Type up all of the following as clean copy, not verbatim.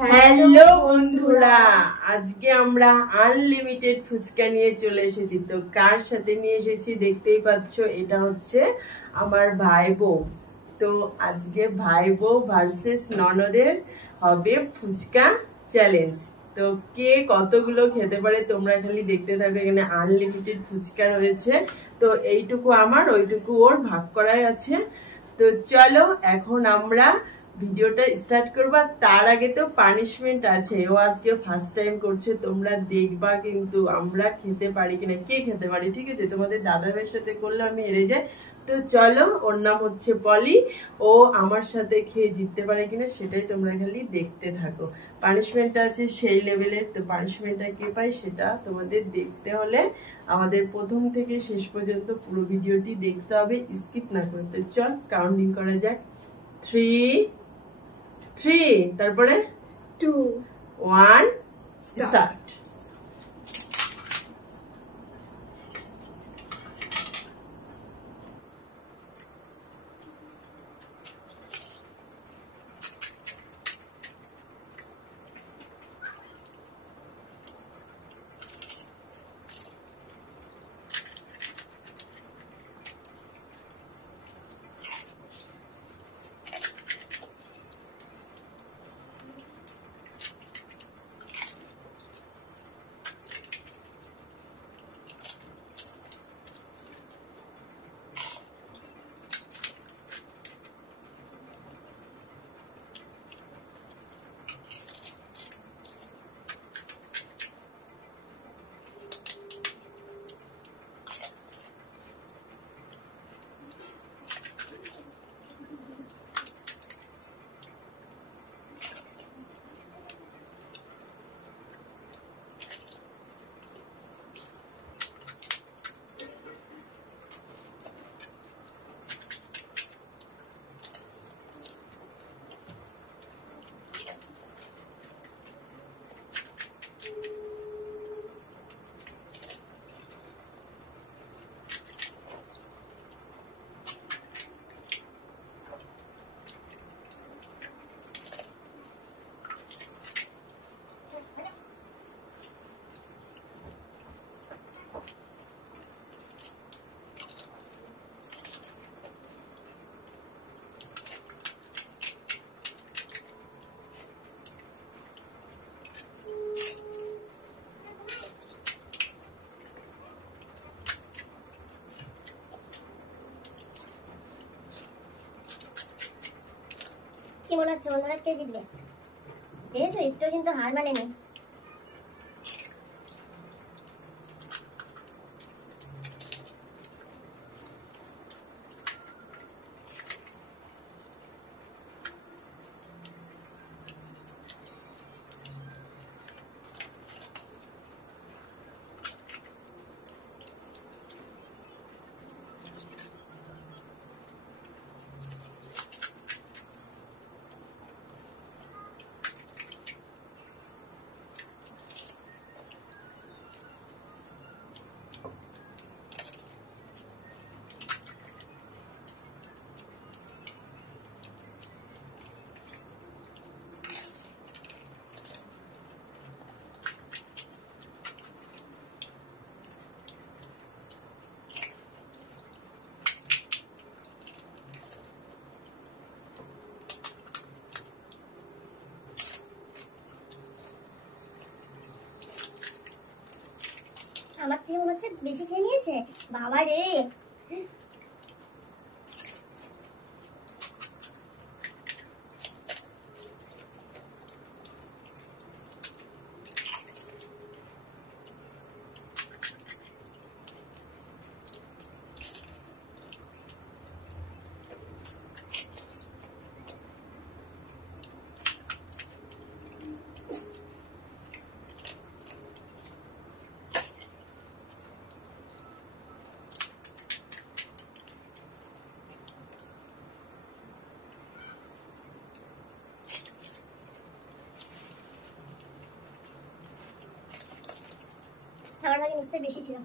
Hello বন্ধুরা, আজকে আমরা আনলিমিটেড ফুচকা নিয়ে চলে এসেছি। তো কার সাথে নিয়ে এসেছি দেখতেই পাচ্ছ, এটা হচ্ছে আমার ভাই বউ। তো আজকে ভাই বউ ভার্সেস ননদের হবে ফুচকা চ্যালেঞ্জ। তো কে কতগুলো খেতে পারে তোমরা খালি দেখতে থাকো। এখানে আনলিমিটেড ফুচকা রয়েছে, তো এইটুকু আমার ওইটুকু ওর ভাগ করাই আছে। তো চলো এখন আমরা ভিডিওটা স্টার্ট করবা। তার আগে তো পানিশমেন্ট আছে, ও আজকে ফার্স্ট টাইম করছে, তোমরা দেখবা কিন্তু আমরা খেতে পারি কিনা, কে খেতে পারি। ঠিক আছে, তোমাদের দাদা ভাইয়ের সাথে করলে আমি হেরে যাই। তো চলো, ওর নাম হচ্ছে পলি, ও আমার সাথে খেয়ে জিততে পারে কিনা সেটাই তোমরা খালি দেখতে থাকো। পানিশমেন্টটা আছে সেই লেভেলের, তো পানিশমেন্টটা কে পাই সেটা তোমাদের দেখতে হলে আমাদের প্রথম থেকে শেষ পর্যন্ত পুরো ভিডিওটি দেখতে হবে, স্কিপ না করতে। চল কাউন্টিং করা যাক। 3 তারপরে 2 1 স্টার্ট। কি মনে হচ্ছে বন্ধুরা, কে জিতবে? দেখেছো, একটু কিন্তু হার মানেনি। আমার থেকে মনে হচ্ছে বেশি খেয়ে নিয়েছে। বাবা রে, আমার ভাগে নিশ্চয়ই বেশি ছিল।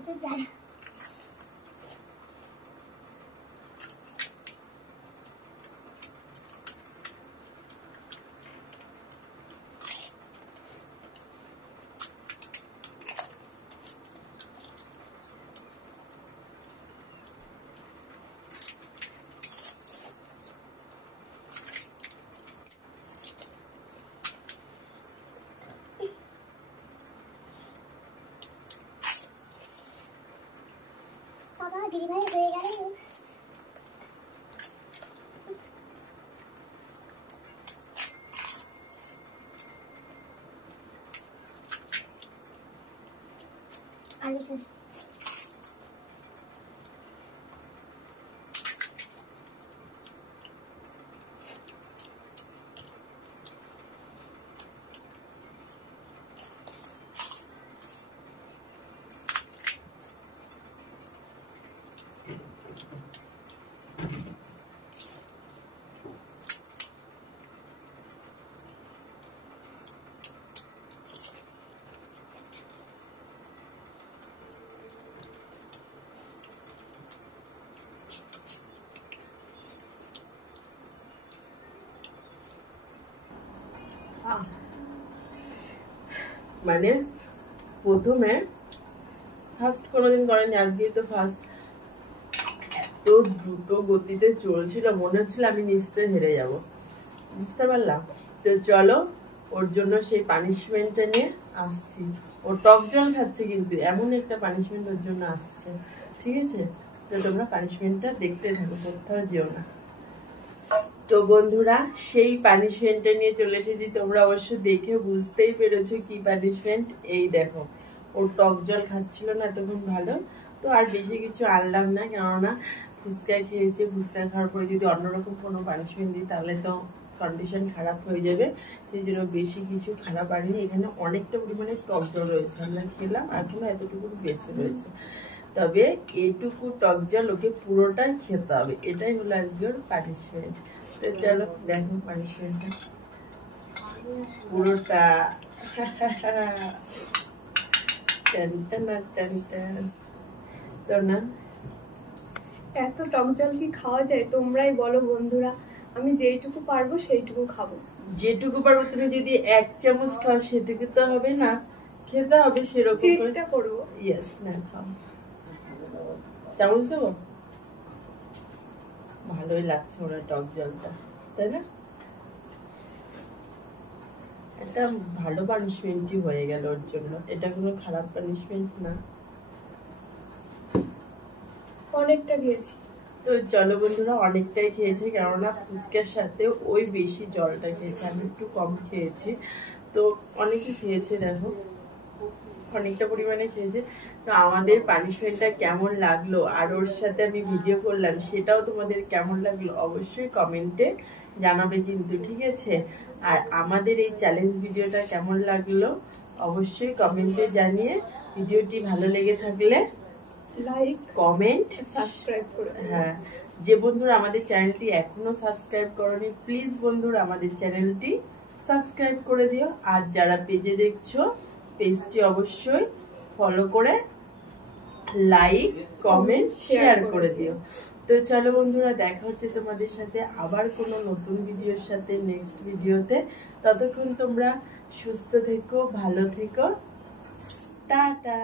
প্রচুর জ্বালা। বাবা দিদি ভাই হয়ে গেল। আলু শেষ। মানে প্রথমে ফার্স্ট কোনোদিন করেনি, আজকেই তো ফার্স্ট। এত দ্রুত গতিতে চলছিল, মনে হচ্ছিল আমি নিশ্চয়ই হেরে যাব, বুঝতে পারলাম। তো চলো ওর জন্য সেই পানিশমেন্টটা নিয়ে আসছি। ও টক জল খাচ্ছে, কিন্তু এমন একটা পানিশমেন্ট ওর জন্য আসছে, ঠিক আছে? তো তোমরা পানিশমেন্টটা দেখতে থাকো, কোথাও যেও না। তো বন্ধুরা, সেই পানিশমেন্টটা নিয়ে চলে এসেছি। তোমরা অবশ্য দেখে বুঝতেই পেরেছো কি পানিশমেন্ট। এই দেখো, ওর টক জল খাচ্ছিল না এতক্ষণ, ভালো। তো আর বেশি কিছু আনলাম না, কেননা ফুচকা খেয়েছে, ফুচকা খাওয়ার পরে যদি অন্যরকম কোনো পানিশমেন্ট দিই তাহলে তো কন্ডিশন খারাপ হয়ে যাবে। সেই জন্য বেশি কিছু খারাপ আনিনি। এখানে অনেকটা পরিমাণে টক জল রয়েছে, আমরা খেলাম, এখনো এতটুকু বেঁচে রয়েছে। তবে এইটুকু টক জল ওকে পুরোটাই খেতে হবে, এটাই হলো আজকের পানিশমেন্ট। তো চলো দেখো পানিশমেন্টটা পুরোটা। তো না, এত টক জল কি খাওয়া যায়? তোমরাই বলো বন্ধুরা, আমি যেইটুকু পারবো সেইটুকু খাবো। যেটুকু পারবো, তুমি যদি 1 চামচ খাও সেটুকু তো হবে না, খেতে হবে সেরকম। চেষ্টা করবো। ইয়েস, না খাও। চামচ দেবো? ভালোই লাগছে ওরা টক জলটা, তাই না? একটা ভালো পানিশমেন্টই হয়ে গেল ওর জন্য, এটা কোনো খারাপ পানিশমেন্ট না। অনেকটা খেয়েছি। তো চলো বন্ধুরা, অনেকটাই খেয়েছে, কেননা ফুচকার সাথে ওই বেশি জলটা খেয়েছে, আমি একটু কম খেয়েছি। তো অনেকেই খেয়েছে, দেখো অনেকটা পরিমাণে খেয়েছে। তো আমাদের পানিশমেন্টটা কেমন লাগলো, আর ওর সাথে আমি ভিডিও করলাম, সেটাও তোমাদের কেমন লাগলো অবশ্যই কমেন্টে জানাবে কিন্তু, ঠিক আছে? আর আমাদের এই চ্যালেঞ্জ ভিডিওটা কেমন লাগলো অবশ্যই কমেন্টে জানিয়ে, ভিডিওটি ভালো লেগে থাকলে লাইক, কমেন্ট, সাবস্ক্রাইব করে। হ্যাঁ, যে বন্ধুরা আমাদের চ্যানেলটি এখনো সাবস্ক্রাইব করনি, প্লিজ বন্ধুরা আমাদের চ্যানেলটি সাবস্ক্রাইব করে দিও। আর যারা পেজে দেখছো, পেজটি অবশ্যই ফলো করে লাইক, কমেন্ট, শেয়ার করে দিও। তো চলো বন্ধুরা, দেখা হচ্ছে তোমাদের সাথে আবার কোনো নতুন ভিডিওর সাথে নেক্সট ভিডিওতে। ততক্ষণ তোমরা সুস্থ থেকো, ভালো থেকো, টাটা।